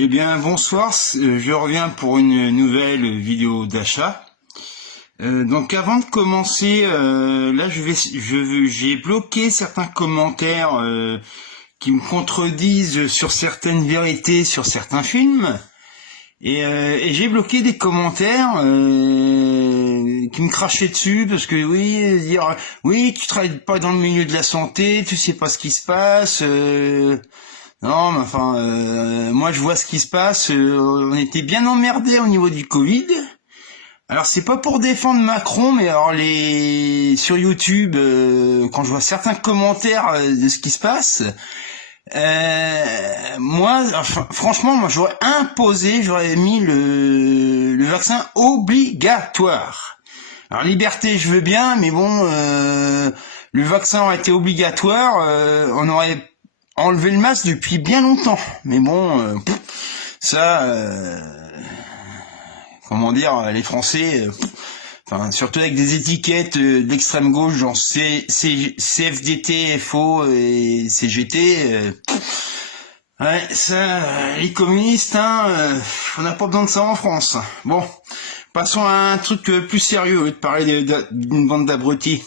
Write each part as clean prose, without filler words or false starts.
Eh bien, bonsoir, je reviens pour une nouvelle vidéo d'achat. Donc avant de commencer, là j'ai bloqué certains commentaires qui me contredisent sur certaines vérités sur certains films. Et j'ai bloqué des commentaires qui me crachaient dessus parce que oui, tu travailles pas dans le milieu de la santé, tu sais pas ce qui se passe. Non, mais enfin, moi je vois ce qui se passe. On était bien emmerdés au niveau du Covid. Alors c'est pas pour défendre Macron, mais alors sur YouTube, quand je vois certains commentaires de ce qui se passe, franchement, moi j'aurais mis le vaccin obligatoire. Alors liberté, je veux bien, mais bon, le vaccin aurait été obligatoire, on aurait enlevé le masque depuis bien longtemps. Mais bon, comment dire, les Français, surtout avec des étiquettes d'extrême gauche, genre CFDT, FO et CGT, les communistes, on n'a pas besoin de ça en France. Bon, passons à un truc plus sérieux, de parler d'une bande d'abrutis.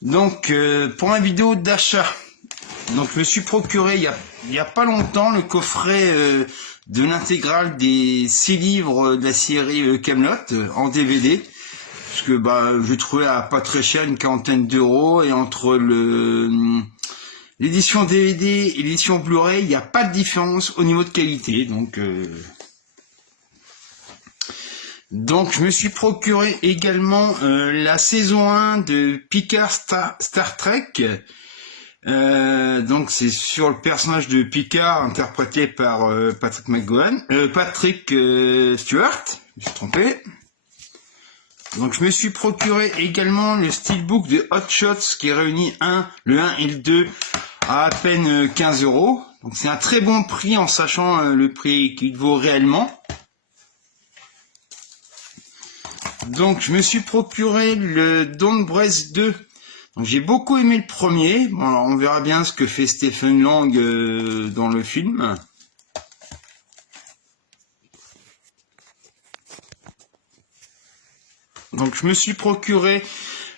Donc, pour ma vidéo d'achat, donc je me suis procuré il y a pas longtemps le coffret de l'intégrale des 6 livres de la série Kaamelott en DVD, parce que je trouvais à pas très cher, une quarantaine d'euros, et entre l'édition DVD et l'édition Blu-ray, il n'y a pas de différence au niveau de qualité, donc je me suis procuré également la saison 1 de Picard Star Trek. Donc c'est sur le personnage de Picard interprété par Patrick Stewart, je suis trompé. Donc je me suis procuré également le steelbook de Hot Shots qui réunit le 1 et le 2 à peine 15 €. Donc c'est un très bon prix en sachant le prix qu'il vaut réellement. Donc je me suis procuré le Don't Breathe 2. Donc j'ai beaucoup aimé le premier. Bon, alors on verra bien ce que fait Stephen Lang dans le film. Donc je me suis procuré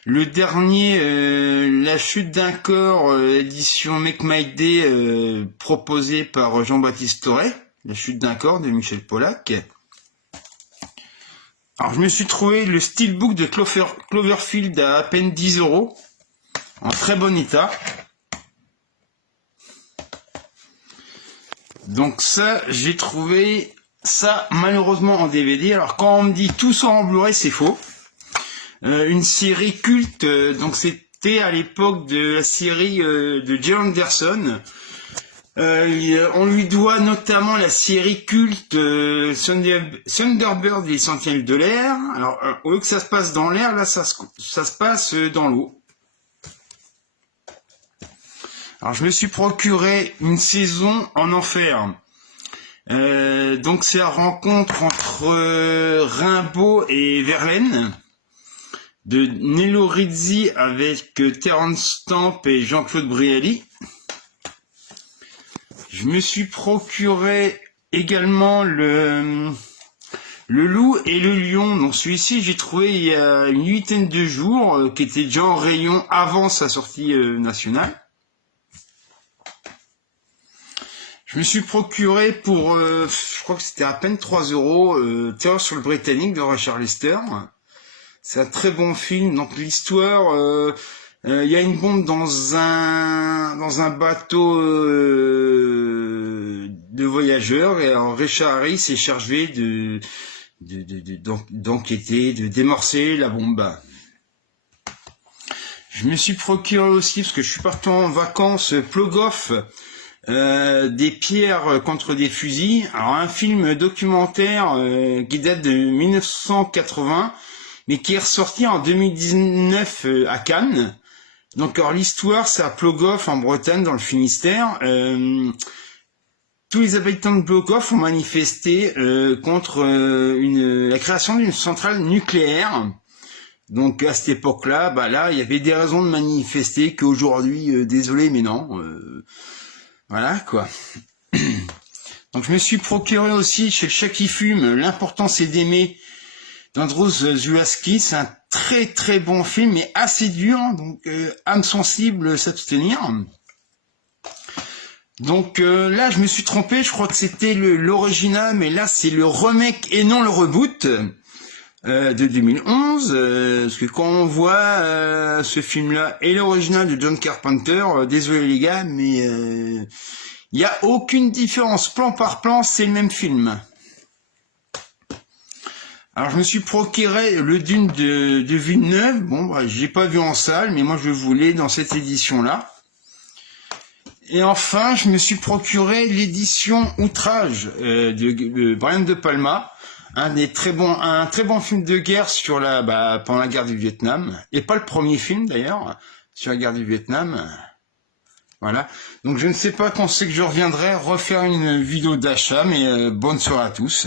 le dernier, La chute d'un corps, édition Make My Day, proposé par Jean-Baptiste Toré. La chute d'un corps de Michel Pollack. Alors je me suis trouvé le steelbook de Cloverfield à peine 10 €. En très bon état. Donc ça, j'ai trouvé ça malheureusement en DVD. Alors quand on me dit tout ça en Blu-ray, c'est faux. Une série culte, donc c'était à l'époque de la série de Joe Anderson. On lui doit notamment la série culte Thunderbird et les Sentinelles de l'air. Alors au lieu que ça se passe dans l'air, là ça se passe dans l'eau. Alors je me suis procuré une saison en enfer. Donc c'est la rencontre entre Rimbaud et Verlaine de Nello Rizzi avec Terence Stamp et Jean-Claude Brialy. Je me suis procuré également le Loup et le Lion. Donc celui-ci j'ai trouvé il y a une 8aine de jours, qui était déjà en rayon avant sa sortie nationale. Je me suis procuré pour, je crois que c'était à peine 3 €, Terreur sur le Britannique de Richard Lester. C'est un très bon film. Donc l'histoire, il y a une bombe dans un bateau de voyageurs, et alors Richard Harris est chargé d'enquêter, de démorcer la bombe. Je me suis procuré aussi, parce que je suis parti en vacances, Plogoff, des pierres contre des fusils. Alors un film documentaire qui date de 1980, mais qui est ressorti en 2019 à Cannes. Donc alors l'histoire, c'est à Plogoff en Bretagne, dans le Finistère. Tous les habitants de Plogoff ont manifesté contre la création d'une centrale nucléaire. Donc à cette époque-là, là il y avait des raisons de manifester qu'aujourd'hui, désolé mais non. Voilà quoi. Donc je me suis procuré aussi chez le Chat qui fume, L'important c'est d'aimer, d'Andrzej Zulawski. C'est un très très bon film, mais assez dur, donc âme sensible, s'abstenir. Donc là je me suis trompé, je crois que c'était l'original, mais là c'est le remake et non le reboot de 2011, parce que quand on voit ce film-là et l'original de John Carpenter, désolé les gars, mais il n'y a aucune différence, plan par plan, c'est le même film. Alors je me suis procuré le Dune de Villeneuve, bon bah, j'ai pas vu en salle, mais moi je voulais dans cette édition-là. Et enfin, je me suis procuré l'édition Outrage de Brian De Palma, un très bon film de guerre sur pendant la guerre du Vietnam, et pas le premier film d'ailleurs sur la guerre du Vietnam. Voilà. Donc je ne sais pas quand c'est que je reviendrai refaire une vidéo d'achat, mais bonne soirée à tous.